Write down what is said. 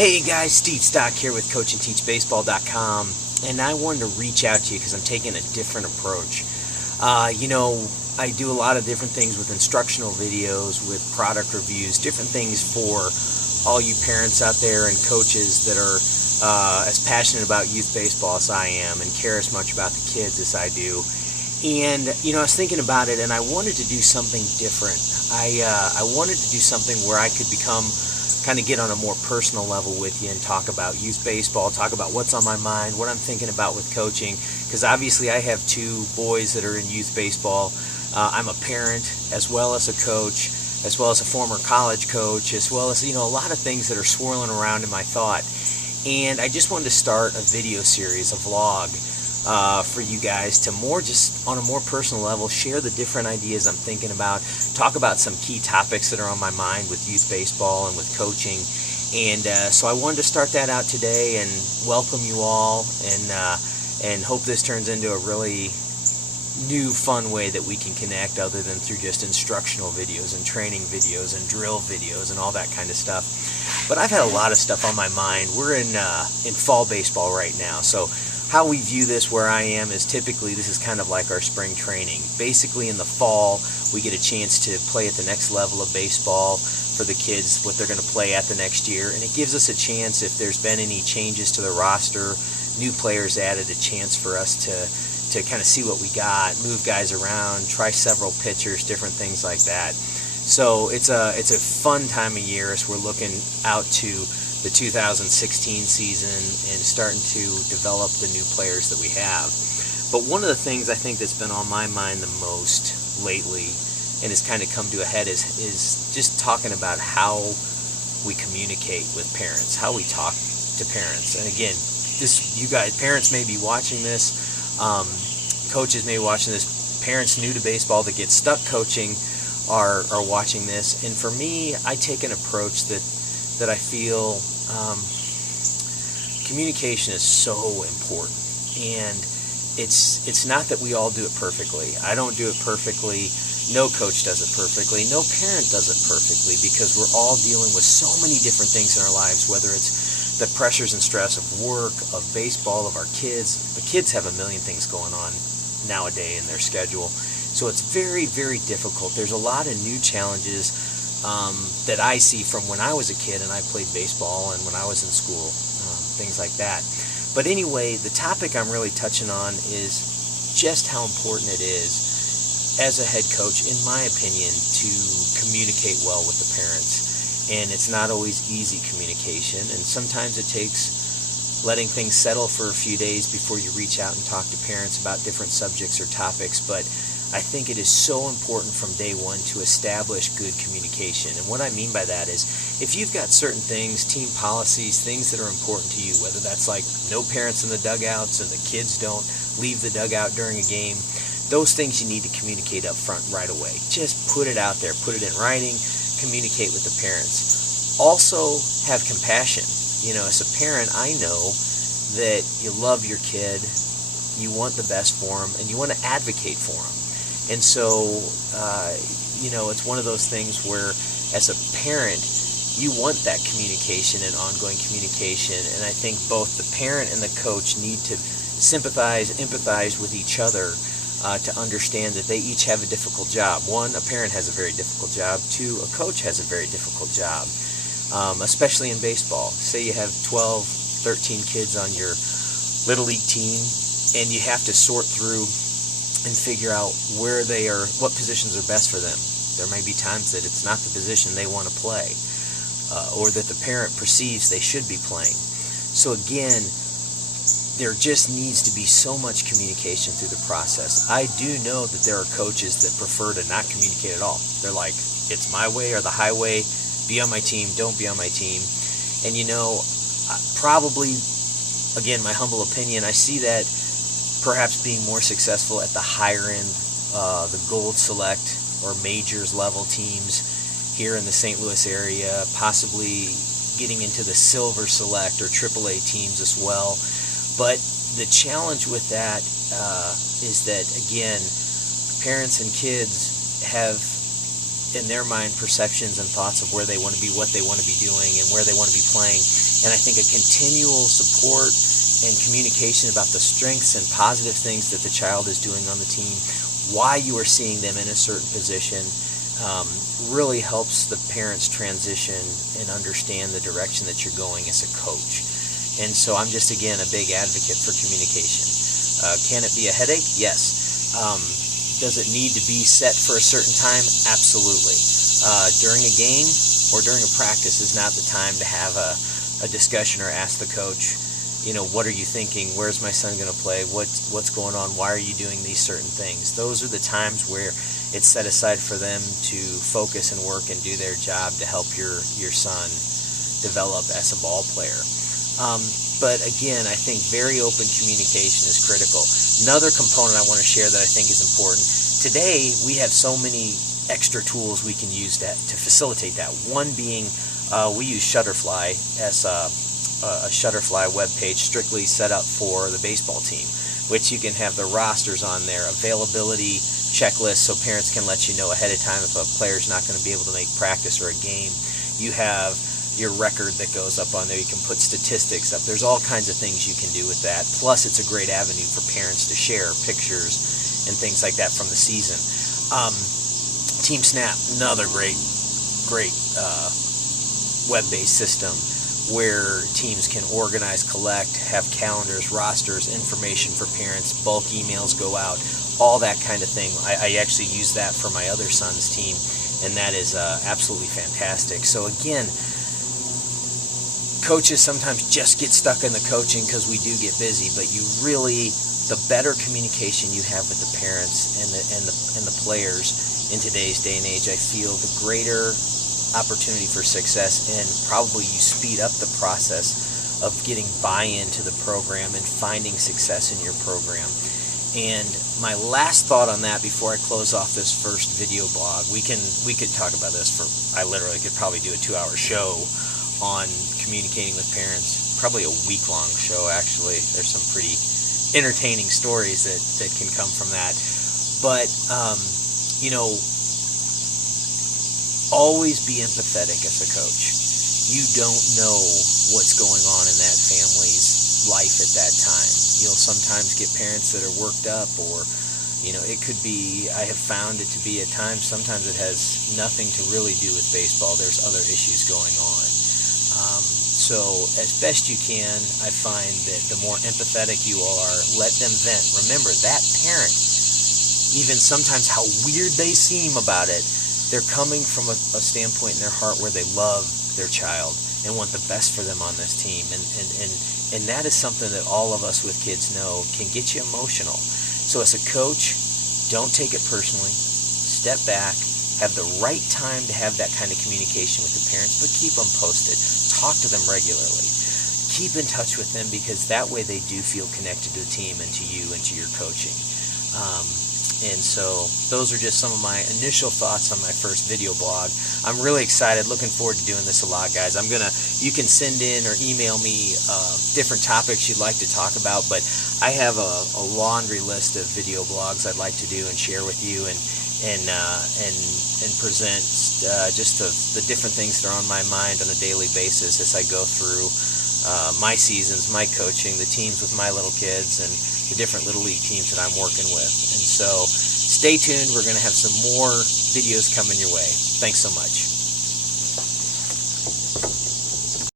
Hey guys, Steve Stock here with CoachAndTeachBaseball.com, and I wanted to reach out to you because I'm taking a different approach. I do a lot of different things with instructional videos, with product reviews, different things for all you parents out there and coaches that are as passionate about youth baseball as I am and care as much about the kids as I do. And, I was thinking about it, and I wanted to do something different. I wanted to do something where I could kind of get on a more personal level with you and talk about youth baseball, talk about what's on my mind, what I'm thinking about with coaching, because obviously I have two boys that are in youth baseball. I'm a parent as well as a coach, as well as a former college coach, as well as, a lot of things that are swirling around in my thought. And I just wanted to start a video series, a vlog, for you guys to just on a more personal level, share the different ideas I'm thinking about, talk about some key topics that are on my mind with youth baseball and with coaching. And so I wanted to start that out today and welcome you all, and hope this turns into a really new fun way that we can connect other than through just instructional videos and training videos and drill videos and all that kind of stuff. But I've had a lot of stuff on my mind. We're in fall baseball right now, so how we view this where I am is typically this is kind of like our spring training. Basically in the fall we get a chance to play at the next level of baseball for the kids, what they're going to play at the next year, and it gives us a chance, if there's been any changes to the roster, new players added, a chance for us to kind of see what we got, move guys around, try several pitchers, different things like that. So it's a fun time of year as we're looking out to the 2016 season and starting to develop the new players that we have. But one of the things I think that's been on my mind the most lately and has kind of come to a head is just talking about how we communicate with parents, how we talk to parents. And again, you guys, parents may be watching this, coaches may be watching this, parents new to baseball that get stuck coaching are watching this. And for me, I take an approach that I feel communication is so important, and it's not that we all do it perfectly. I don't do it perfectly. No coach does it perfectly. No parent does it perfectly, because we're all dealing with so many different things in our lives, whether it's the pressures and stress of work, of baseball, of our kids. The kids have a million things going on nowadays in their schedule, so it's very, very difficult. There's a lot of new challenges that I see from when I was a kid and I played baseball and when I was in school, things like that. But anyway, the topic I'm really touching on is just how important it is as a head coach, in my opinion, to communicate well with the parents. And it's not always easy communication, and sometimes it takes letting things settle for a few days before you reach out and talk to parents about different subjects or topics. But I think it is so important from day one to establish good communication. And what I mean by that is, if you've got certain things, team policies, things that are important to you, whether that's like no parents in the dugouts and the kids don't leave the dugout during a game, those things you need to communicate up front right away. Just put it out there, put it in writing, communicate with the parents. Also have compassion. As a parent, I know that you love your kid, you want the best for them, and you want to advocate for them. And so, it's one of those things where, as a parent, you want that communication and ongoing communication. And I think both the parent and the coach need to sympathize, empathize with each other to understand that they each have a difficult job. One, a parent has a very difficult job. Two, a coach has a very difficult job, especially in baseball. Say you have 12, 13 kids on your Little League team, and you have to sort through and figure out where they are, what positions are best for them. There may be times that it's not the position they want to play, or that the parent perceives they should be playing. So again, there just needs to be so much communication through the process. I do know that there are coaches that prefer to not communicate at all. They're like, it's my way or the highway, be on my team, don't be on my team. And probably, again, my humble opinion, I see that perhaps being more successful at the higher end, the gold select or majors level teams here in the St. Louis area, possibly getting into the silver select or AAA teams as well. But the challenge with that is that, again, parents and kids have in their mind, perceptions and thoughts of where they want to be, what they want to be doing, and where they want to be playing. And I think a continual support and communication about the strengths and positive things that the child is doing on the team, why you are seeing them in a certain position, really helps the parents transition and understand the direction that you're going as a coach. And so I'm just, again, a big advocate for communication. Can it be a headache? Yes. Does it need to be set for a certain time? Absolutely. During a game or during a practice is not the time to have a discussion or ask the coach, what are you thinking? Where's my son going to play? What's going on? Why are you doing these certain things? Those are the times where it's set aside for them to focus and work and do their job to help your son develop as a ball player. But again, I think very open communication is critical. Another component I want to share that I think is important. Today, we have so many extra tools we can use to facilitate that. One being, we use Shutterfly as a Shutterfly web page strictly set up for the baseball team, which you can have the rosters on there, availability checklists so parents can let you know ahead of time if a player's not going to be able to make practice or a game. You have your record that goes up on there. You can put statistics up. There's all kinds of things you can do with that. Plus, it's a great avenue for parents to share pictures and things like that from the season. Team Snap, another great web-based system where teams can organize, collect, have calendars, rosters, information for parents, bulk emails go out, all that kind of thing. I actually use that for my other son's team, and that is absolutely fantastic. So again, coaches sometimes just get stuck in the coaching because we do get busy, but the better communication you have with the parents and the players in today's day and age, I feel the greater opportunity for success, and probably you speed up the process of getting buy-in to the program and finding success in your program. And my last thought on that before I close off this first video blog, we could talk about this for, I literally could probably do a 2-hour show on communicating with parents, probably a week-long show actually. There's some pretty entertaining stories that can come from that. But, always be empathetic as a coach. You don't know what's going on in that family's life at that time. You'll sometimes get parents that are worked up, or it could be, I have found it to be at times, sometimes it has nothing to really do with baseball. There's other issues going on. So as best you can, I find that the more empathetic you are, let them vent. Remember, that parent, even sometimes how weird they seem about it, they're coming from a standpoint in their heart where they love their child and want the best for them on this team. And that is something that all of us with kids know can get you emotional. So as a coach, don't take it personally. Step back. Have the right time to have that kind of communication with the parents, but keep them posted. Talk to them regularly. Keep in touch with them, because that way they do feel connected to the team and to you and to your coaching. And so those are just some of my initial thoughts on my first video blog. I'm really excited, looking forward to doing this a lot, guys. You can send in or email me different topics you'd like to talk about, but I have a laundry list of video blogs I'd like to do and share with you and present just the different things that are on my mind on a daily basis as I go through my seasons, my coaching, the teams with my little kids, and the different Little League teams that I'm working with. And so stay tuned. We're going to have some more videos coming your way. Thanks so much.